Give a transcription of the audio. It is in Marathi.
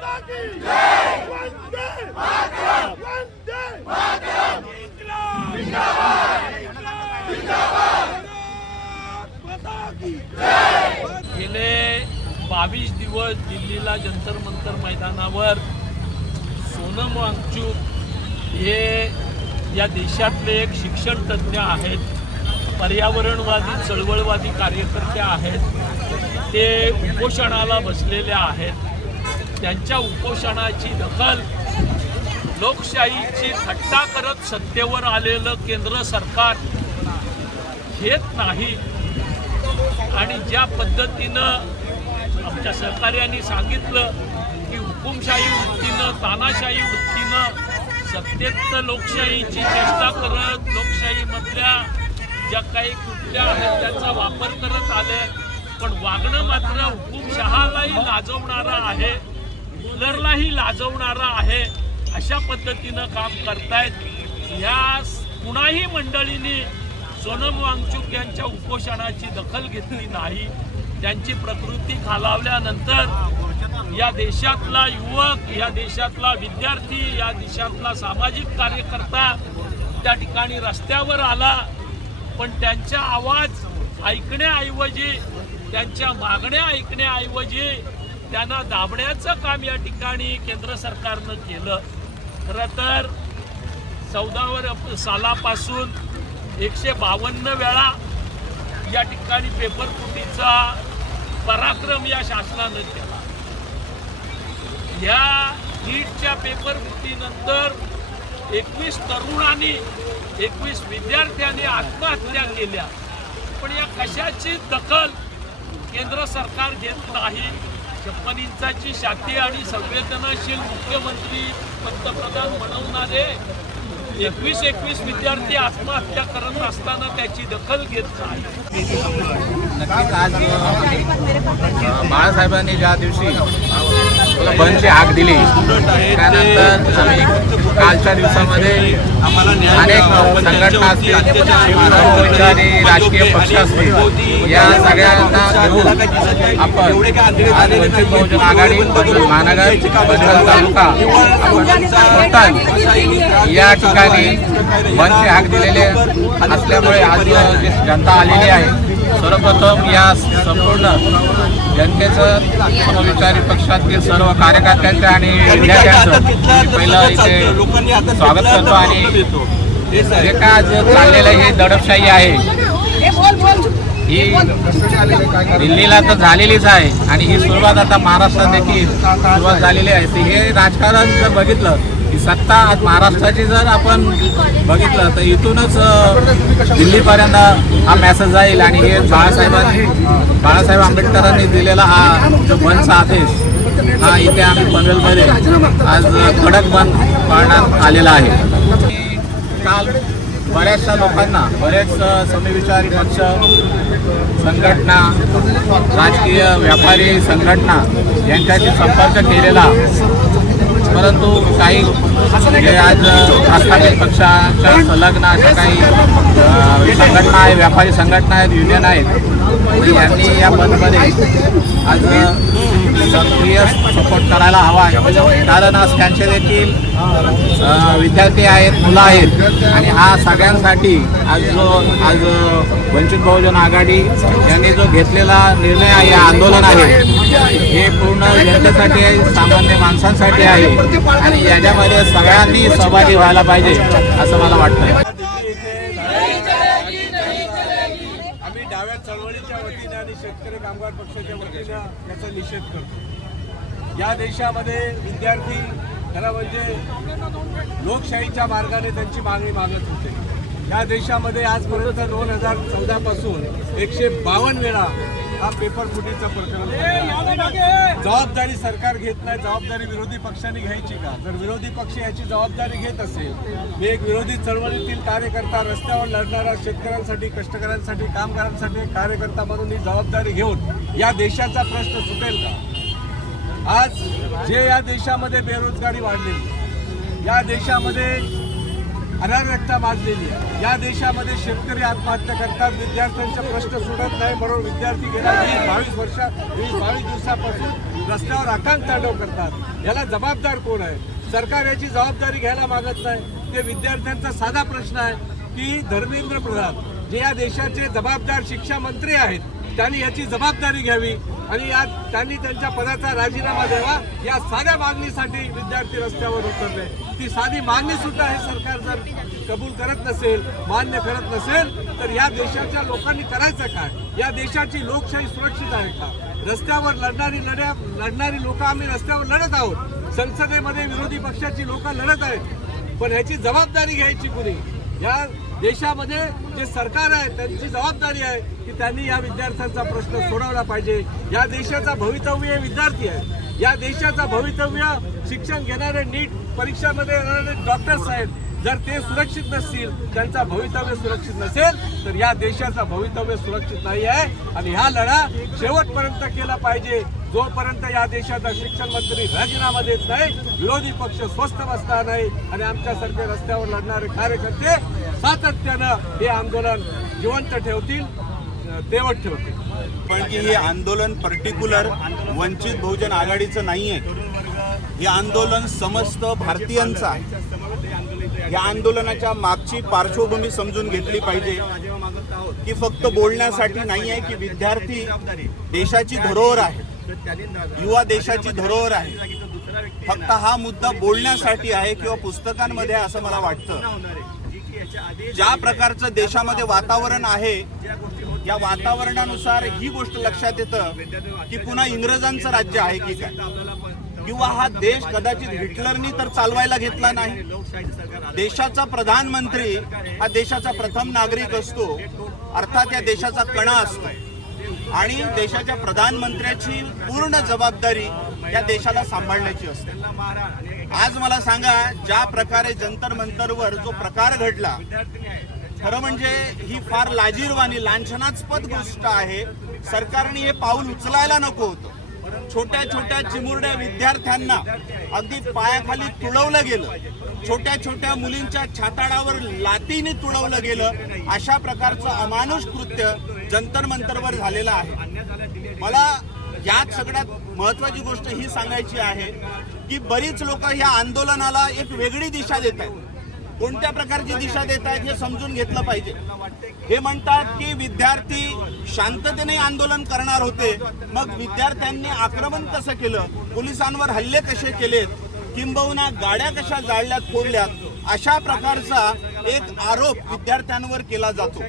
माता की जय, वंदे मातरम, वंदे मातरम, इंकलाब जिंदाबाद, इंकलाब जिंदाबाद, भारत माता की जय। गेले 22 दिवस दिल्लीला जंतर मंतर मैदानावर सोनम वांगचुक हे या देशातले एक शिक्षण तज्ज्ञ आहेत, पर्यावरणवादी चळवळवादी कार्यकर्ते आहेत। ते उपोषणाला बसलेले आहेत। त्यांच्या उपोषणाची दखल लोकशाहीची थट्टा करत सत्तेवर आलेलं केंद्र सरकार घेत नाही। आणि ज्या पद्धतीनं आमच्या सहकार्यांनी सांगितलं की हुकुमशाही वृत्तीनं, तानाशाही वृत्तीनं सत्तेत लोकशाहीची चेष्टा करत लोकशाहीमधल्या ज्या काही कृत्या आहेत त्याचा वापर करत आले, पण वागणं मात्र हुकुमशहालाही लाजवणारं आहे, हिटलरलाही लाजवणारं आहे। अशा पद्धतीनं काम करतायत। या कुणाही मंडळींनी सोनम वांगचुक यांच्या उपोषणाची दखल घेतली नाही। त्यांची प्रकृती खालावल्यानंतर या देशातला युवक, या देशातला विद्यार्थी, या देशातला सामाजिक कार्यकर्ता त्या ठिकाणी रस्त्यावर आला, पण त्यांचा आवाज ऐकण्याऐवजी, त्यांच्या मागण्या ऐकण्याऐवजी त्यांना दाबण्याचं काम या ठिकाणी केंद्र सरकारनं केलं। खरं तर 14 सालापासून 152 वेळा या ठिकाणी पेपर फुटीचा पराक्रम या शासनानं केला। या नीटच्या पेपर फुटीनंतर 21 तरुणांनी, 21 विद्यार्थ्यांनी आत्महत्या केल्या, पण या कशाची दखल केंद्र सरकार घेत नाही। 56 इंचाची छाती आणि संवेदनशील मुख्यमंत्री, पंतप्रधान बनवणारे 21 विद्यार्थी आत्महत्या करत असताना त्याची दखल घेत नाही। नक्कीच आज बाळासाहेबांनी ज्या दिवशी बंदची हाक दिली त्यानंतर आम्ही कालच्या दिवसामध्ये अनेक संघटना असतील, आणि राजकीय पक्ष असतील, या सगळ्यांना घेऊन आपण आज वंचित बहुजन आघाडी महानगर बंदर तालुका आपण या ठिकाणी बंदची हाक दिलेली असल्यामुळे आज जी जनता आलेली आहे, सर्वप्रथम या संपूर्ण जनतेचं, समविचारी पक्षातील सर्व कार्यकर्त्यांचं आणि विद्यार्थ्यांचं पहिलं इथे स्वागत करतो। आणि जे काय आज चाललेलं हे दडपशाही आहे, ही दिल्लीला तर झालेलीच आहे आणि ही सुरुवात आता महाराष्ट्रात देखील सुरुवात झालेली आहे। हे राजकारण जर बघितलं ही सत्ता आज महाराष्ट्राची जर आपण बघितलं तर इथूनच दिल्लीपर्यंत हा मेसेज जाईल। आणि हे बाळासाहेब आंबेडकरांनी दिलेला हा जो बंदचा आदेश हा इथे आम्ही पनवेलमध्ये आज कडक बंद पाळण्यात आलेला आहे। काल बऱ्याचशा लोकांना, बरेच समविचारी पक्ष, संघटना, राजकीय व्यापारी संघटना यांच्याशी संपर्क केलेला, परंतु काही आज प्रस्थापित पक्षाच्या संलग्न अशा काही संघटना आहेत, व्यापारी संघटना आहेत, युनियन आहेत, यांनी या बंदमध्ये आज सक्रिय सपोर्ट करायला हवा। कारण आज त्यांचे देखील विद्यार्थी आहेत, मुलं आहेत, आणि हा सगळ्यांसाठी आज वंचित बहुजन आघाडी यांनी जो घेतलेला निर्णय आहे, हे आंदोलन आहे, हे पूर्ण जनतेसाठी आहे, सामान्य माणसांसाठी आहे, आणि याच्यामध्ये सगळ्यांनी सहभागी व्हायला पाहिजे असं मला वाटतं। आम्ही डाव्या चळवळीच्या वतीने आणि शेतकरी कामगार पक्षाच्या वतीने याचा निषेध करतो। या देशामध्ये विद्यार्थी खरं म्हणजे लोकशाहीच्या मार्गाने त्यांची मागणी मागत होते। या देशामध्ये आजपर्यंत 2014 पासून 152 वेळा हा पेपर फुटीचा प्रकरण जबाबदारी सरकार घेत नाही। जबाबदारी विरोधी पक्षांनी घ्यायची का? जर विरोधी पक्ष याची जबाबदारी घेत असेल, मी एक विरोधी चळवळीतील कार्यकर्ता, रस्त्यावर लढणारा, शेतकऱ्यांसाठी, कष्टकऱ्यांसाठी, कामगारांसाठी कार्यकर्ता म्हणून ही जबाबदारी घेऊन या देशाचा प्रश्न सुटेल का? आज जे या देशामध्ये बेरोजगारी वाढलेली, या देशामध्ये अनारक्षता माजलेली आहे, या देशामध्ये शेतकरी आत्महत्या करतात, विद्यार्थ्यांचे प्रश्न सुटत नाही, म्हणून विद्यार्थी गेल्या 20-22 दिवसापासून रस्त्यावर आकांत तांडव करतात, याला जबाबदार कोण आहे? सरकार याची जबाबदारी घ्यायला मागत नाही. ते विद्यार्थ्यांचा साधा प्रश्न आहे की धर्मेंद्र प्रधान जे या देशाचे जबाबदार शिक्षा मंत्री आहेत त्यांनी याची जबाबदारी घ्यावी आणि त्यांनी त्यांच्या पदाचा राजीनामा द्यावा. या साध्या मागणीसाठी विद्यार्थी रस्त्यावर उतरले. ती साधी मागणी सुद्धा हे सरकार जर कबूल करत नसेल, मान्य करत नसेल, तर या देशाच्या लोकांनी करायचं काय? या देशाची लोकशाही सुरक्षित आहे का? रस्त्यावर लढणारी लोक आम्ही रस्त्यावर लढत आहोत. संसदेमध्ये विरोधी पक्षाची लोक लढत आहेत, पण ह्याची जबाबदारी घ्यायची कुणी? या देशामध्ये जे सरकार आहे त्यांची जबाबदारी आहे की त्यांनी या विद्यार्थ्यांचा प्रश्न सोडवला पाहिजे. या देशाचा भवितव्य विद्यार्थी आहे. या देशाचा भवितव्य शिक्षण घेणारे नीट परीक्षामध्ये येणारे डॉक्टर्स आहेत. जर ते सुरक्षित नसतील, त्यांचा भवितव्य सुरक्षित नसेल, तर या देशाचा भवितव्य सुरक्षित नाही आहे. आणि हा लढा शेवटपर्यंत केला पाहिजे. जोपर्यंत या देशाचा शिक्षण मंत्री राजीनामा देत नाही, विरोधी पक्ष स्वस्थ बसणार नाही आणि आमच्यासारखे रस्त्यावर लढणारे कार्यकर्ते सातत्यानं हे आंदोलन जिवंत ठेवतील, तेवत ठेवतील. पण की हे आंदोलन पर्टिक्युलर वंचित बहुजन आघाडीचं नाही आहे. हे आंदोलन समस्त भारतीयांचं आहे. या आंदोलनाच्या मागची पार्श्वभूमी समजून घेतली पाहिजे की फक्त बोलण्यासाठी नाही आहे की विद्यार्थी देशाची धरोहर आहे, युवा देशाची धरोहर आहे. फक्त हा मुद्दा बोलण्यासाठी आहे किंवा पुस्तकांमध्ये असं मला वाटतं. ज्या प्रकारचं देशामध्ये वातावरण आहे, या वातावरणानुसार ही गोष्ट लक्षात येतं की पुन्हा इंग्रजांचं राज्य आहे की काय, किंवा हा देश कदाचित हिटलरनी तर चालवायला घेतला नाही. देशाचा प्रधानमंत्री हा देशाचा प्रथम नागरिक असतो, अर्थात या देशाचा कणा असतो आणि देशाच्या प्रधानमंत्र्याची पूर्ण जबाबदारी या देशाला सांभाळण्याची असते. आज मला सांगा, ज्या प्रकारे जंतर मंतरवर जो प्रकार घडला, खरं म्हणजे ही फार लाजिरवाणी लांछनास्पद गोष्ट आहे. सरकारने हे पाऊल उचलायला नको होतं. छोट्या छोट्या चिमुरड्या विद्यार्थ्यांना अगदी पायाखाली तुडवलं गेलं, छोट्या छोट्या मुलींच्या छाताडावर लातीने तुडवलं गेलं. अशा प्रकारचं अमानुष कृत्य जंतर मंतरवर झालेलं आहे. मला यात सगळ्यात महत्वाची गोष्ट ही सांगायची आहे की बरीच लोक ह्या आंदोलनाला एक वेगळी दिशा देत आहेत. कोणत्या प्रकारची दिशा देत आहेत हे समजून घेतलं पाहिजे. हे म्हणतात की विद्यार्थी शांततेने आंदोलन करणार होते, मग विद्यार्थ्यांनी आक्रमण कसं केलं, पोलिसांवर हल्ले कसे केलेत, किंबहुना गाड्या कशा जाळल्यात, फोडल्यात, अशा प्रकारचा एक आरोप विद्यार्थ्यांवर केला जातो.